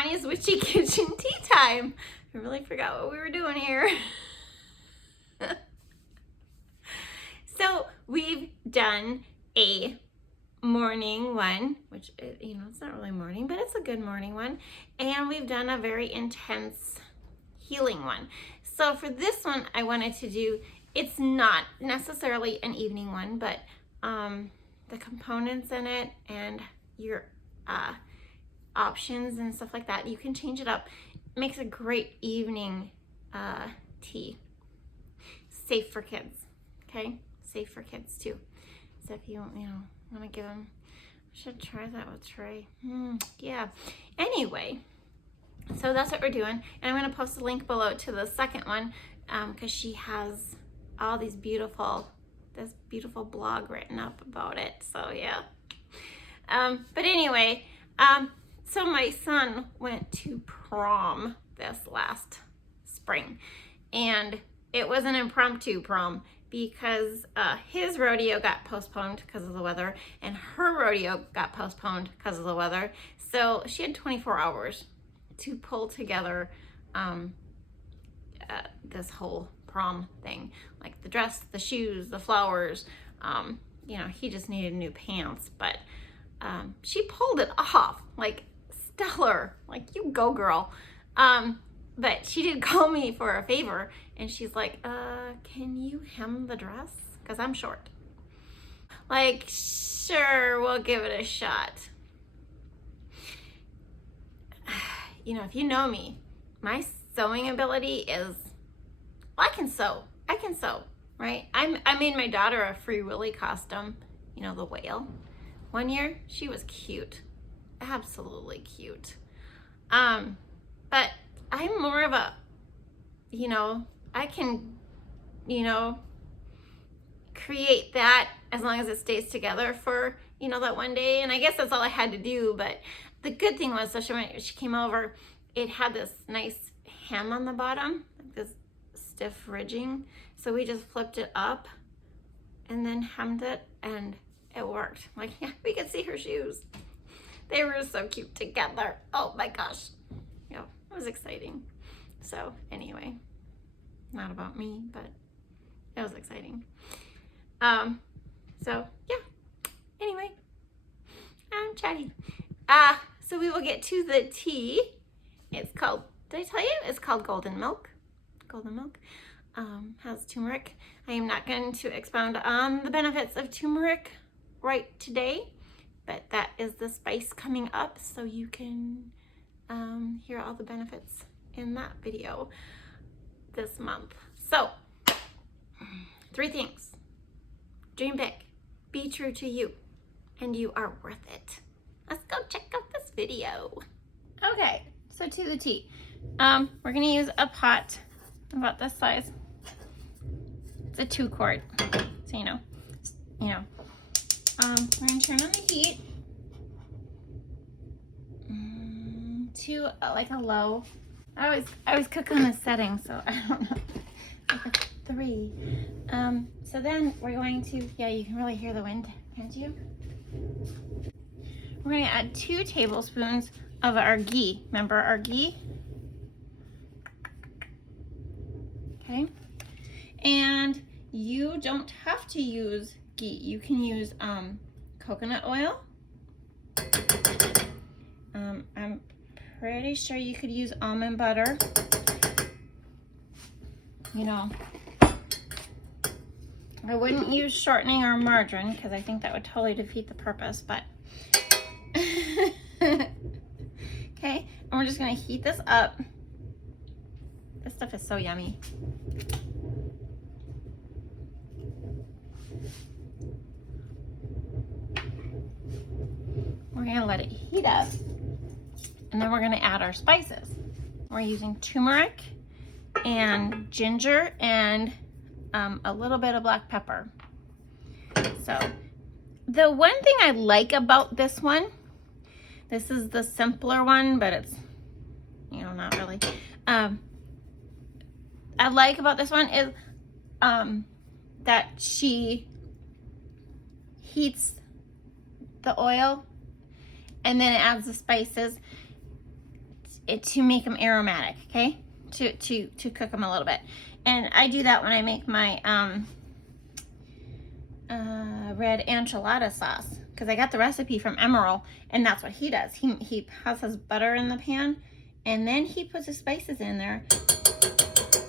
Tonya's Witchy Kitchen tea time. I really forgot what we were doing here. So we've done a morning one, which, you know, it's not really morning, but it's a good morning one. And we've done a very intense healing one. So for this one, I wanted to do, it's not necessarily an evening one, but the components in it and your options and stuff like that, you can change it up. It makes a great evening tea. Safe for kids, okay? Safe for kids too. So if you want to give them, I should try that with Trey. Yeah. Anyway, so that's what we're doing. And I'm going to post a link below to the second one because she has all these this beautiful blog written up about it. So yeah. But anyway, so my son went to prom this last spring, and it was an impromptu prom because his rodeo got postponed because of the weather, and her rodeo got postponed because of the weather. So she had 24 hours to pull together this whole prom thing, like the dress, the shoes, the flowers. You know, he just needed new pants, but she pulled it off, like stellar, like you go girl. But she did call me for a favor, and she's like, can you hem the dress? Because I'm short. Like, sure, we'll give it a shot. You know, if you know me, my sewing ability is, well, I can sew, right? I made my daughter a Free Willy costume, you know, the whale. One year, she was cute, absolutely cute. But I'm more of a, you know, I can, you know, create that as long as it stays together for, you know, that one day. And I guess that's all I had to do. But the good thing was, so she came over, it had this nice hem on the bottom, like this stiff ridging. So we just flipped it up and then hemmed it, and it worked. Like, yeah, we could see her shoes. They were so cute together. Oh my gosh. Yeah, it was exciting. So anyway, not about me, but it was exciting. So yeah, anyway, I'm chatty. So we will get to the tea. It's called, did I tell you? It's called Golden Milk. Golden Milk. Has turmeric. I am not going to expound on the benefits of turmeric right today, but that is the spice coming up, so you can hear all the benefits in that video this month. So 3 things: dream big, be true to you, and you are worth it. Let's go check out this video. Okay, so to the tea. We're gonna use a pot about this size. It's a 2 quart, so you know. We're gonna turn on the heat to like a low. I always cook on a setting, so I don't know, like a 3. So then we're going to, yeah, you can really hear the wind, can't you? We're going to add 2 tablespoons of our ghee. Remember our ghee? Okay. And you don't have to use ghee. You can use coconut oil. I'm pretty sure you could use almond butter. You know, I wouldn't use shortening or margarine because I think that would totally defeat the purpose, but okay, and we're just gonna heat this up. This stuff is so yummy. We're gonna let it heat up, and then we're gonna add our spices. We're using turmeric and ginger and a little bit of black pepper. So the one thing I like about this one, this is the simpler one, but it's, you know, not really. I like about this one is that she heats the oil and then it adds the spices. to make them aromatic, okay? To cook them a little bit. And I do that when I make my red enchilada sauce, because I got the recipe from Emerald, and that's what he does. He has his butter in the pan, and then he puts his spices in there,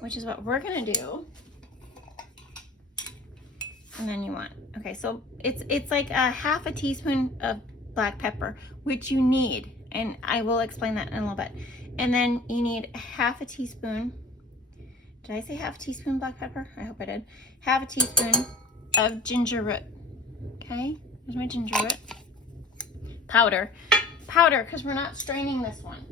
which is what we're gonna do. And then you want, okay, so it's like a half a teaspoon of black pepper, which you need, and I will explain that in a little bit. And then you need half a teaspoon, did I say half a teaspoon black pepper? I hope I did. Half a teaspoon of ginger root. Okay, here's my ginger root. Powder, because we're not straining this one.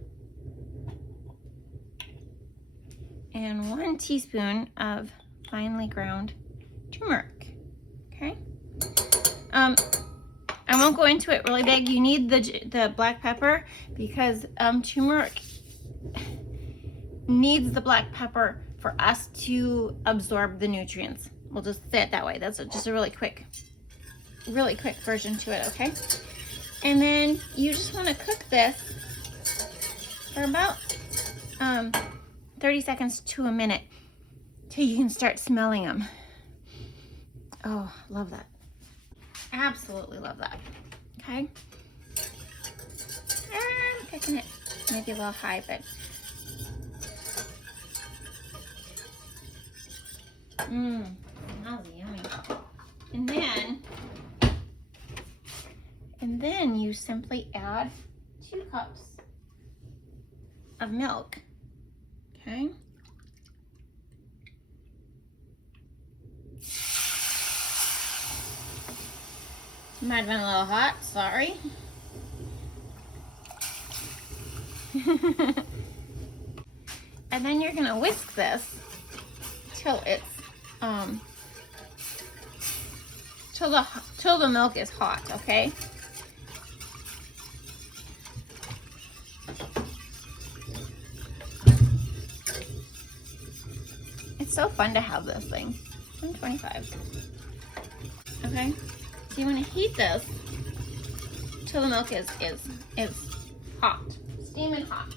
And 1 teaspoon of finely ground turmeric. Okay. I won't go into it really big. You need the black pepper because turmeric needs the black pepper for us to absorb the nutrients. We'll just say it that way. That's just a really quick version to it, okay? And then you just want to cook this for about 30 seconds to a minute till you can start smelling them. Oh, love that. Absolutely love that. Okay. I'm cooking it maybe a little high, but smells yummy. And then you simply add 2 cups of milk. Okay. Might have been a little hot, sorry. And then you're gonna whisk this till it's till the milk is hot, okay? It's so fun to have this thing. $1.25. Okay, so you want to heat this till the milk is hot, steaming hot.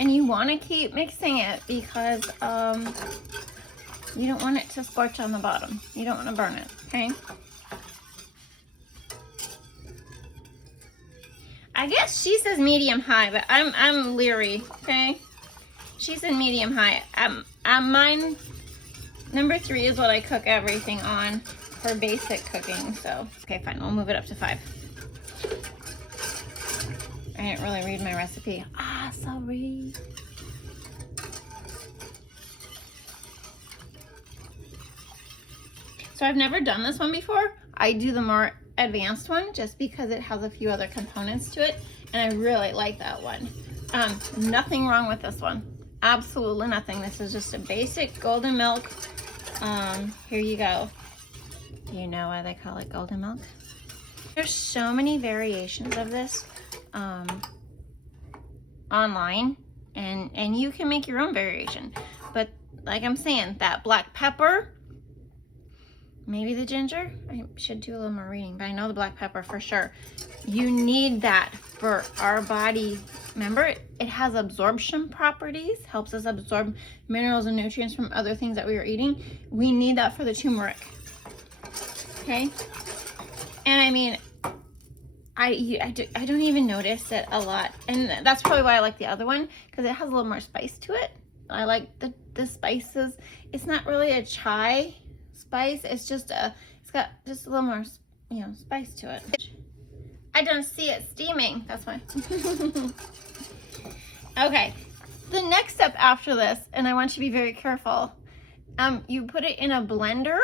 And you want to keep mixing it because you don't want it to scorch on the bottom. You don't want to burn it, okay? I guess she says medium high, but I'm leery, okay? She said medium high. Mine, number 3 is what I cook everything on for basic cooking, so. Okay, fine, we'll move it up to 5. I didn't really read my recipe. Ah, sorry. So I've never done this one before. I do the more advanced one just because it has a few other components to it, and I really like that one. Nothing wrong with this one. Absolutely nothing. This is just a basic golden milk. Here you go. Do you know why they call it golden milk? There's so many variations of this online, and you can make your own variation. But like I'm saying, that black pepper, maybe the ginger, I should do a little more reading, but I know the black pepper for sure. You need that for our body. Remember, it has absorption properties, helps us absorb minerals and nutrients from other things that we are eating. We need that for the turmeric, okay? And I mean, I don't even notice it a lot, and that's probably why I like the other one, because it has a little more spice to it. I like the spices. It's not really a chai spice. It's just it's got just a little more, spice to it. I don't see it steaming. That's why. Okay, the next step after this, and I want you to be very careful. You put it in a blender,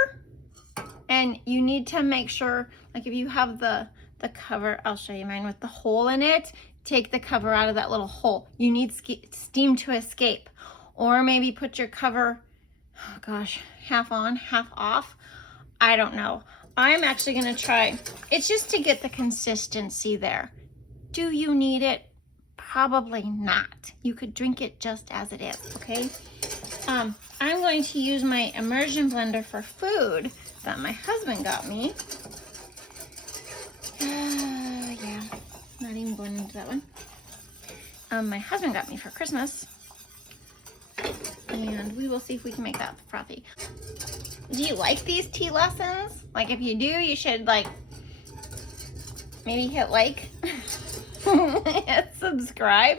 and you need to make sure, like if you have the cover, I'll show you mine with the hole in it. Take the cover out of that little hole. You need steam to escape, or maybe put your cover, oh gosh, half on, half off. I don't know. I'm actually gonna try. It's just to get the consistency there. Do you need it? Probably not. You could drink it just as it is, okay? I'm going to use my immersion blender for food that my husband got me. Yeah, not even going into that one. my husband got me for Christmas. And we will see if we can make that frothy. Do you like these tea lessons? Like, if you do, you should, like, maybe hit like, hit subscribe.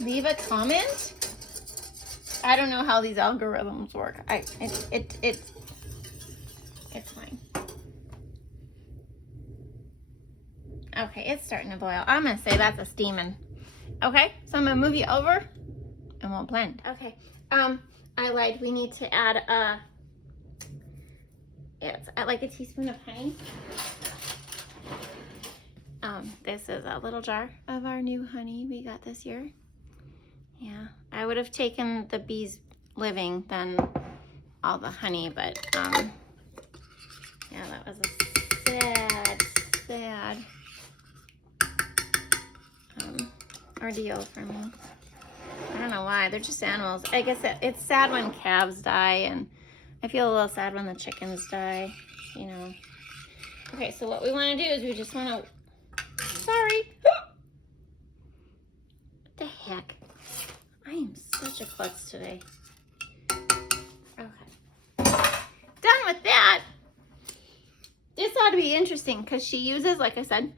Leave a comment. I don't know how these algorithms work. It's fine. Okay, it's starting to boil. I'm gonna say that's a steaming. Okay, so I'm gonna move you over and we'll blend. Okay, I lied. We need to add it's like a teaspoon of honey. This is a little jar of our new honey we got this year. Yeah, I would have taken the bees living than all the honey, but yeah, that was a sad ordeal for me. I don't know why. They're just animals. I guess it's sad when calves die, and I feel a little sad when the chickens die, you know. Okay, so what we want to do is we just want to... Sorry. What the heck? I am such a klutz today. Okay. Done with that. This ought to be interesting because she uses, like I said,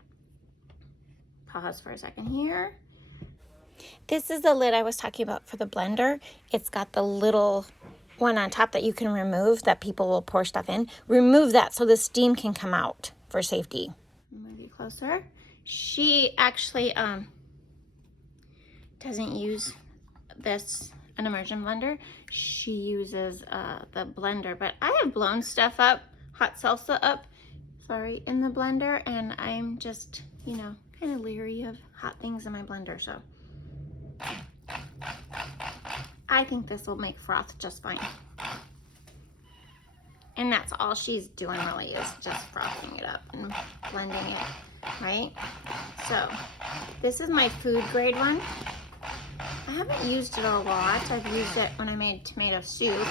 pause for a second here. This is the lid I was talking about for the blender. It's got the little one on top that you can remove that people will pour stuff in. Remove that so the steam can come out for safety. Move you closer. She actually doesn't use this an immersion blender. She uses the blender, but I have blown stuff up, hot salsa up, sorry, in the blender, and I'm just, you know, kind of leery of hot things in my blender, so I think this will make froth just fine. And that's all she's doing really, is just frothing it up and blending it, right? So this is my food grade one. I haven't used it a lot. I've used it when I made tomato soup.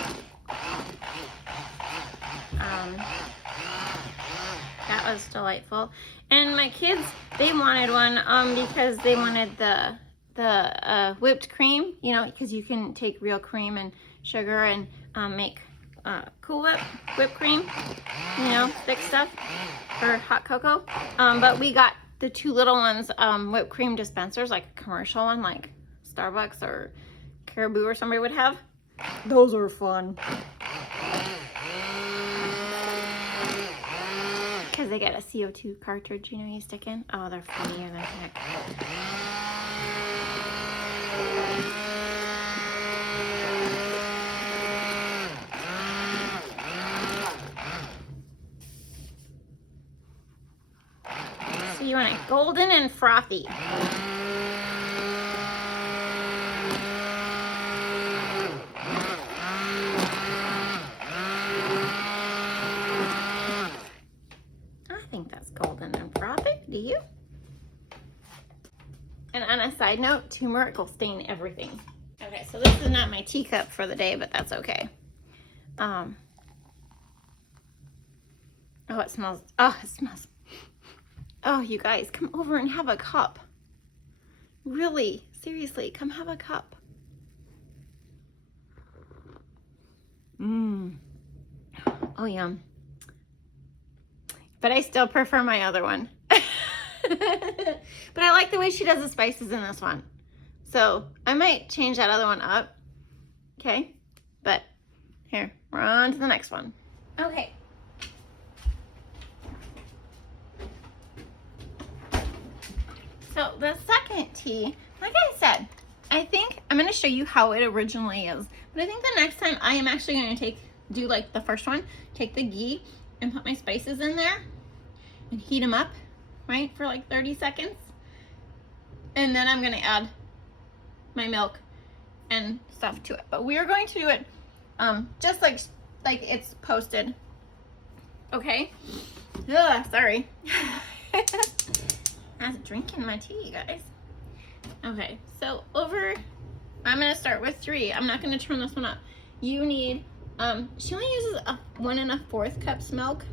That was delightful. And my kids, they wanted one because they wanted the whipped cream, you know, because you can take real cream and sugar and make Cool whipped cream, you know, thick stuff for hot cocoa. But we got the two little ones, whipped cream dispensers, like a commercial one, like Starbucks or Caribou or somebody would have. Those are fun. Because they get a CO2 cartridge, you know, you stick in. Oh, they're funnier than heck. So you want it golden and frothy. Do you? And on a side note, turmeric will stain everything. Okay, so this is not my teacup for the day, but that's okay. Oh, it smells. Oh, it smells. Oh, you guys, come over and have a cup. Really, seriously, come have a cup. Oh, yum. But I still prefer my other one. But I like the way she does the spices in this one. So I might change that other one up. Okay. But here, we're on to the next one. Okay. So the second tea, like I said, I think I'm going to show you how it originally is. But I think the next time I am actually going to do like the first one, take the ghee and put my spices in there and heat them up, right, for like 30 seconds. And then I'm going to add my milk and stuff to it. But we are going to do it just like it's posted. Okay? Ugh, sorry. I was drinking my tea, guys. Okay, so I'm going to start with 3. I'm not going to turn this one up. You need, she only uses 1 1/4 cups milk.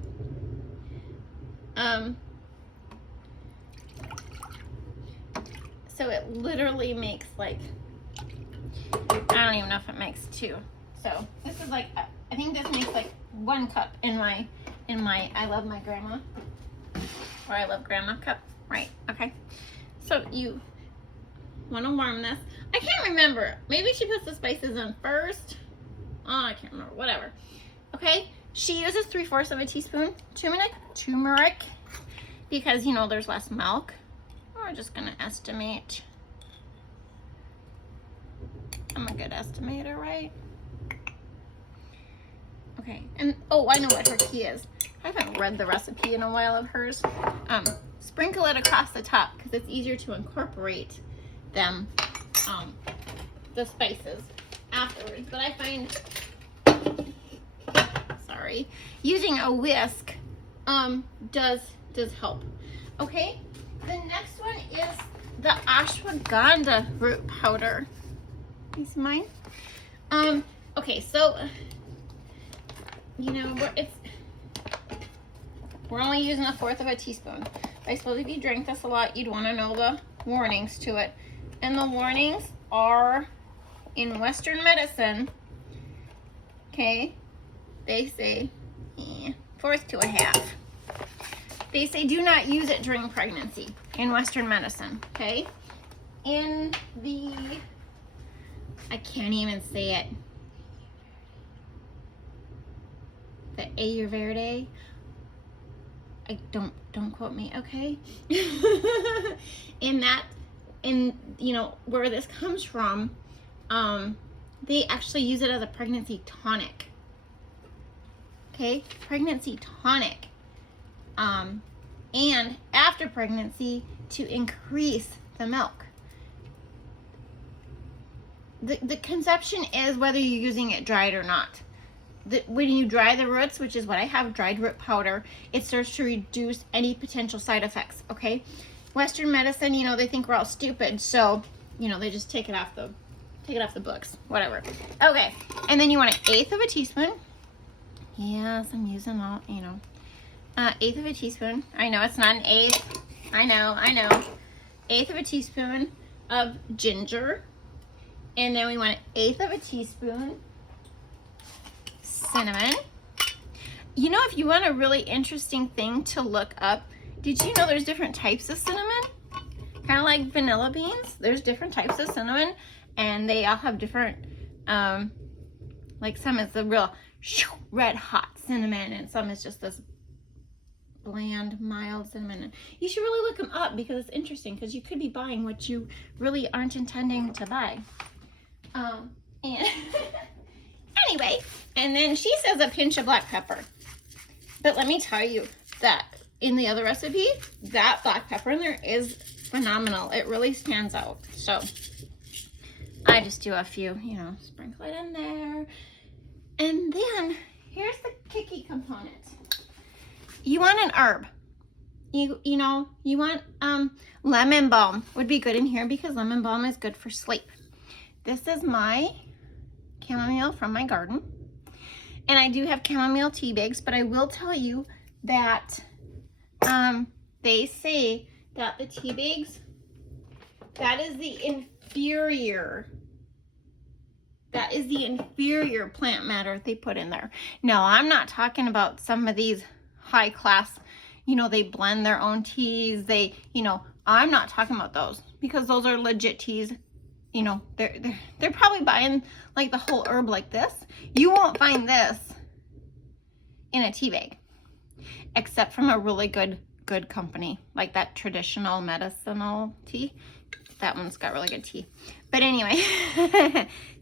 So it literally makes like, I don't even know if it makes 2. So this is like, I think this makes like 1 cup in my I love my grandma, or I love grandma cup, right? Okay. So you want to warm this. I can't remember. Maybe she puts the spices in first. Oh, I can't remember. Whatever. Okay. She uses 3/4 of a teaspoon turmeric because, you know, there's less milk. We're just going to estimate. I'm a good estimator, right? Okay. And, oh, I know what her key is. I haven't read the recipe in a while of hers. Sprinkle it across the top because it's easier to incorporate them, the spices afterwards. But I find, sorry, using a whisk does help. Okay, the next one is the ashwagandha root powder. These are mine. Okay, so you know we're only using 1/4 of a teaspoon. I suppose if you drink this a lot, you'd want to know the warnings to it. And the warnings are in Western medicine. Okay, they say 1/4 to 1/2. They say do not use it during pregnancy in Western medicine. Okay, in the, I can't even say it, the Ayurveda. I don't quote me, okay? in you know where this comes from, they actually use it as a pregnancy tonic. Okay, pregnancy tonic. And after pregnancy to increase the milk. The conception is whether you're using it dried or not. When you dry the roots, which is what I have, dried root powder, it serves to reduce any potential side effects, okay? Western medicine, you know, they think we're all stupid, so, you know, they just take it off the books, whatever. Okay, and then you want 1/8 of a teaspoon. Yes, I'm using all, you know. 1/8 of a teaspoon. I know it's not an 1/8. I know. 1/8 of a teaspoon of ginger. And then we want 1/8 of a teaspoon cinnamon. You know, if you want a really interesting thing to look up, did you know there's different types of cinnamon? Kind of like vanilla beans. There's different types of cinnamon, and they all have different, like some is the real red hot cinnamon, and some is just this bland, mild cinnamon. You should really look them up because it's interesting, because you could be buying what you really aren't intending to buy. And anyway, and then she says a pinch of black pepper. But let me tell you that in the other recipe, that black pepper in there is phenomenal. It really stands out. So I just do a few, you know, sprinkle it in there. And then here's the kicky component. You want an herb. You know, you want lemon balm would be good in here because lemon balm is good for sleep. This is my chamomile from my garden. And I do have chamomile tea bags, but I will tell you that they say that the tea bags, that is the inferior plant matter they put in there. No, I'm not talking about some of these high class, you know, they blend their own teas. They, you know, I'm not talking about those because those are legit teas. You know, they're probably buying like the whole herb like this. You won't find this in a tea bag, except from a really good company, like that traditional medicinal tea. That one's got really good tea. But anyway,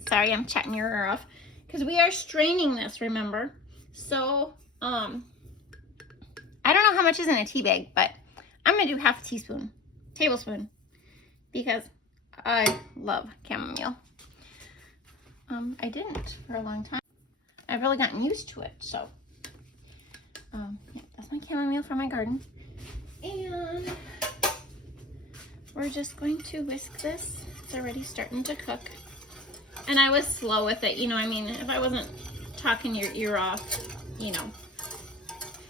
sorry, I'm chatting your ear off because we are straining this, remember? So, I don't know how much is in a tea bag, but I'm gonna do half a tablespoon, because I love chamomile. I didn't for a long time. I've really gotten used to it, so. Yeah, that's my chamomile from my garden. And we're just going to whisk this. It's already starting to cook. And I was slow with it, you know, I mean, if I wasn't talking your ear off, you know.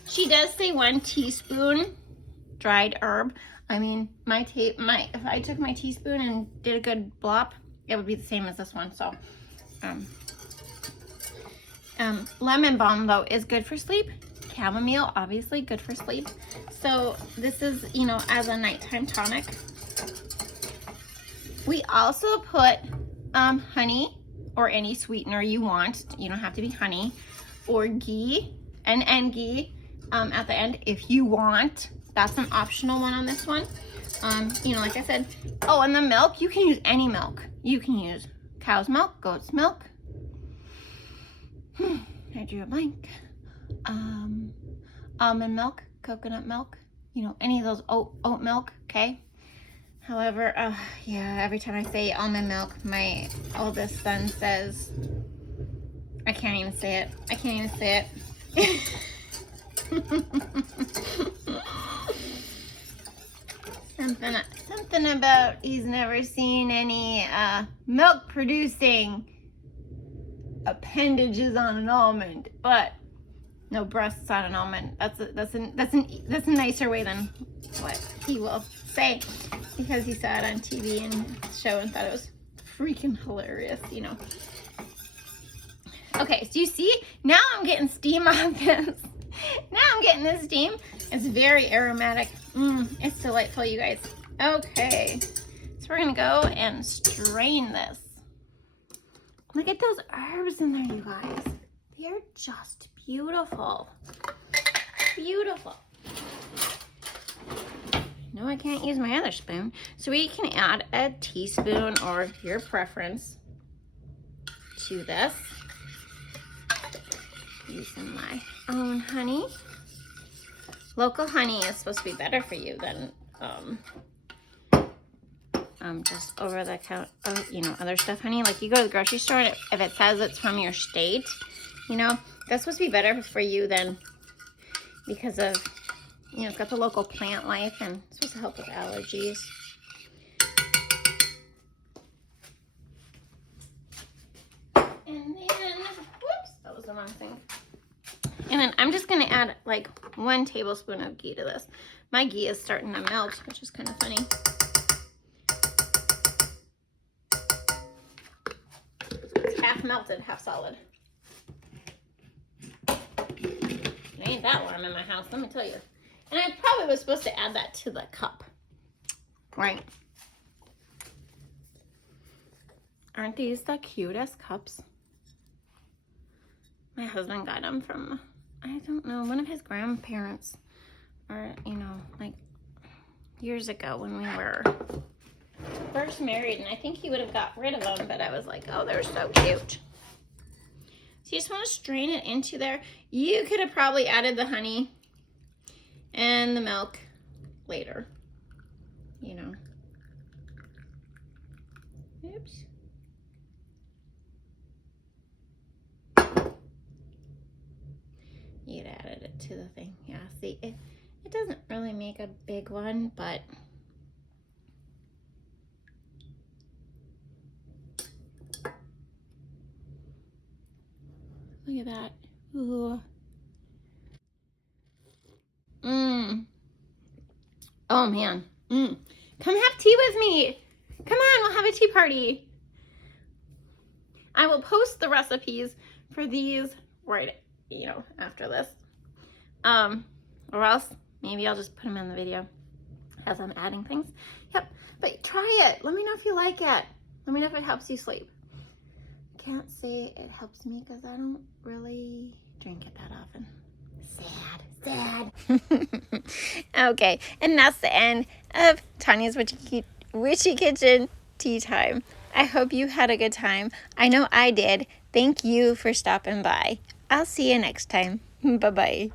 She does say 1 teaspoon dried herb. I mean, if I took my teaspoon and did a good blop, it would be the same as this one. So, lemon balm though is good for sleep. Chamomile, obviously good for sleep. So this is, you know, as a nighttime tonic. We also put honey or any sweetener you want. You don't have to be honey, or ghee and ghee at the end if you want. That's an optional one on this one. You know, like I said, oh, and the milk, you can use any milk. You can use cow's milk, goat's milk. I drew a blank. Almond milk, coconut milk, you know, any of those oat milk, okay? However, yeah, every time I say almond milk, my oldest son says, I can't even say it. I can't even say it. Something about he's never seen any milk producing appendages on an almond, but no breasts on an almond. That's a nicer way than what he will say, because he saw it on TV and show and thought it was freaking hilarious, you know. Okay, so you see, now I'm getting steam off this. Now I'm getting this steam. It's very aromatic. It's delightful, you guys. Okay, so we're gonna go and strain this. Look at those herbs in there, you guys. They're just beautiful. Beautiful. No, I can't use my other spoon. So we can add a teaspoon or your preference to this. Using my own honey. Local honey is supposed to be better for you than just over the counter, you know, other stuff honey. Like you go to the grocery store and if it says it's from your state, you know, that's supposed to be better for you than, because of, you know, it's got the local plant life and it's supposed to help with allergies. And then, whoops, that was the wrong thing. And then I'm just going to add like 1 tablespoon of ghee to this. My ghee is starting to melt, which is kind of funny. It's half melted, half solid. It ain't that warm in my house, let me tell you. And I probably was supposed to add that to the cup, right? Aren't these the cutest cups? My husband got them from, I don't know, one of his grandparents, or, you know, like years ago when we were first married, and I think he would have got rid of them, but I was like, oh, they're so cute. So you just want to strain it into there. You could have probably added the honey and the milk later, you know. Oops. You'd added it to the thing. Yeah, see, it doesn't really make a big one, but look at that. Ooh. Oh man. Come have tea with me. Come on, we'll have a tea party. I will post the recipes for these right, you know, after this. Or else maybe I'll just put them in the video as I'm adding things. Yep, but try it. Let me know if you like it. Let me know if it helps you sleep. Can't say it helps me because I don't really drink it that often. Sad. Okay, and that's the end of Tonya's Witchy Kitchen tea time. I hope you had a good time. I know I did. Thank you for stopping by. I'll see you next time. Bye-bye.